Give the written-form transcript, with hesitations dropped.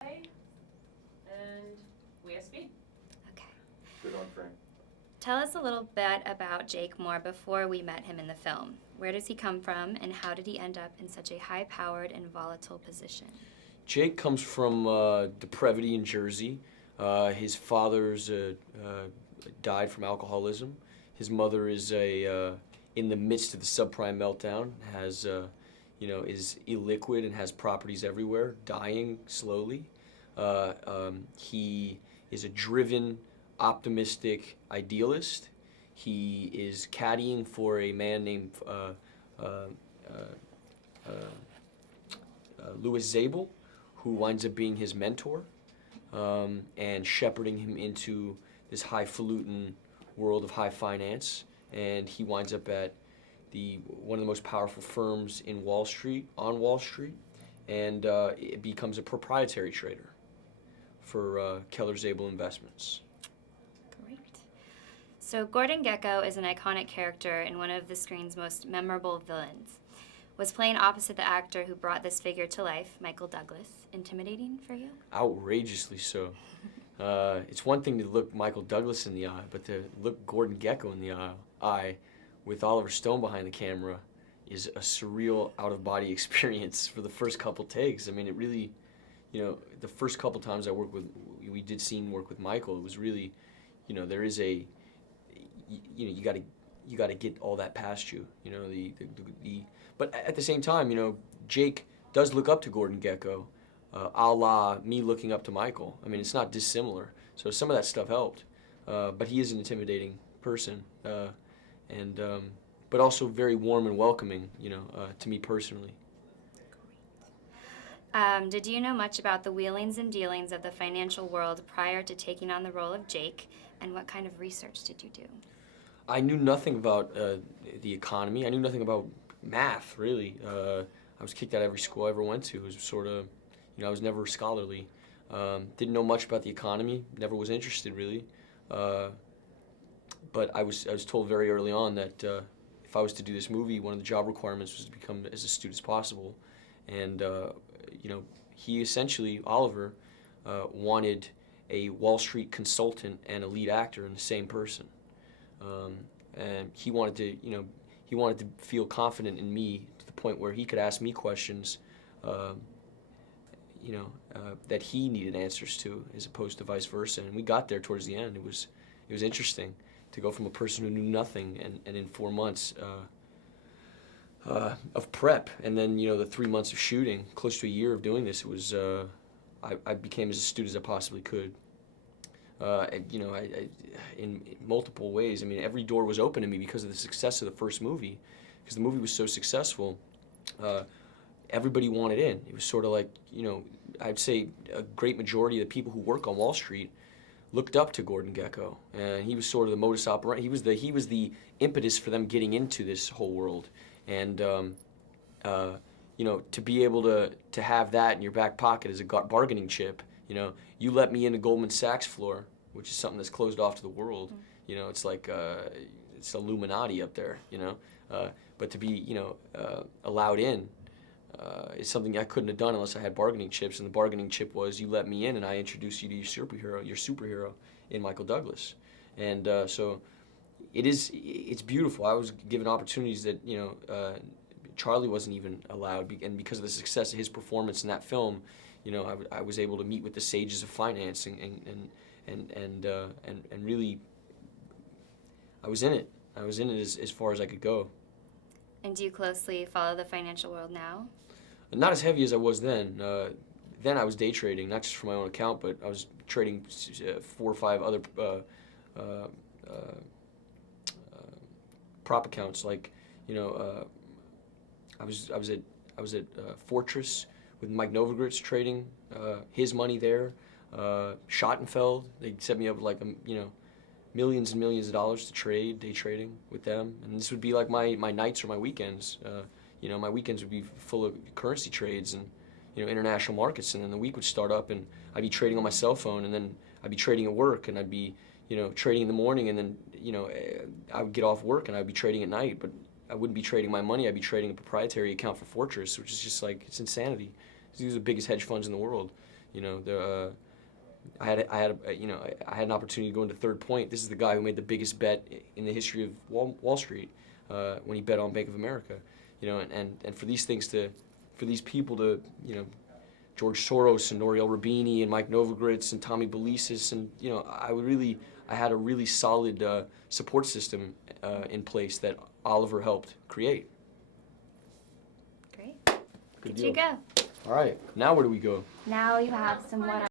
And we have speed. Okay. Good on Frank. Tell us a little bit about Jake Moore before we met him in the film. Where does he come from, and how did he end up in such a high-powered and volatile position? Jake comes from depravity in Jersey. His father's died from alcoholism. His mother is in the midst of the subprime meltdown, has is illiquid and has properties everywhere, dying slowly. He is a driven, optimistic idealist. He is caddying for a man named Louis Zabel, who winds up being his mentor and shepherding him into this highfalutin world of high finance. And he winds up at one of the most powerful firms in Wall Street, on Wall Street, and it becomes a proprietary trader for Keller Zabel Investments. Great. So Gordon Gekko is an iconic character and one of the screen's most memorable villains. Was playing opposite the actor who brought this figure to life, Michael Douglas, intimidating for you? Outrageously so. It's one thing to look Michael Douglas in the eye, but to look Gordon Gekko in the eye with Oliver Stone behind the camera is a surreal out-of-body experience for the first couple takes. I mean, it really, the first couple times we did scene work with Michael, it was really, there is you got to get all that past you, but at the same time, Jake does look up to Gordon Gekko, a la me looking up to Michael. I mean, it's not dissimilar. So some of that stuff helped, but he is an intimidating person, but also very warm and welcoming, to me personally. Did you know much about the wheelings and dealings of the financial world prior to taking on the role of Jake, and what kind of research did you do? I knew nothing about the economy. I knew nothing about math, really. I was kicked out of every school I ever went to. It was sort of, I was never scholarly. Didn't know much about the economy. Never was interested, really. But I was told very early on that if I was to do this movie, one of the job requirements was to become as astute as possible. And he essentially, Oliver, wanted a Wall Street consultant and a lead actor in the same person. And he wanted to feel confident in me to the point where he could ask me questions, that he needed answers to, as opposed to vice versa. And we got there towards the end. It was interesting to go from a person who knew nothing, and in 4 months of prep, and then the 3 months of shooting, close to a year of doing this, it was I became as astute as I possibly could. In multiple ways. I mean, every door was open to me because of the success of the first movie. Because the movie was so successful, everybody wanted in. It was sort of like, I'd say a great majority of the people who work on Wall Street looked up to Gordon Gekko, and he was sort of the modus operandi. He was the impetus for them getting into this whole world, and to be able to have that in your back pocket as a bargaining chip. You let me into Goldman Sachs floor, which is something that's closed off to the world. It's like it's Illuminati up there. But to be allowed in is something I couldn't have done unless I had bargaining chips. And the bargaining chip was, you let me in, and I introduce you to your superhero in Michael Douglas. And so it's beautiful. I was given opportunities that Charlie wasn't even allowed, and because of the success of his performance in that film, I was able to meet with the sages of finance and really, I was in it. I was in it as far as I could go. And do you closely follow the financial world now? Not as heavy as I was then. Then I was day trading, not just for my own account, but I was trading 4 or 5 other prop accounts. Like, I was at Fortress with Mike Novogratz trading his money there. Schottenfeld, they set me up like millions and millions of dollars to trade, day trading with them. And this would be like my nights or my weekends. My weekends would be full of currency trades and international markets. And then the week would start up, and I'd be trading on my cell phone, and then I'd be trading at work, and I'd be trading in the morning, and then I would get off work and I'd be trading at night. But I wouldn't be trading my money. I'd be trading a proprietary account for Fortress, which is just like, it's insanity. These are the biggest hedge funds in the world. You know, I had an opportunity to go into Third Point. This is the guy who made the biggest bet in the history of Wall Street when he bet on Bank of America. You know, and for these people to, you know, George Soros and Nouriel Roubini and Mike Novogratz and Tommy Belisis, and you know, I had a really solid support system in place that Oliver helped create. Great. Good Did you deal. go? All right, now where do we go? Now you have some water.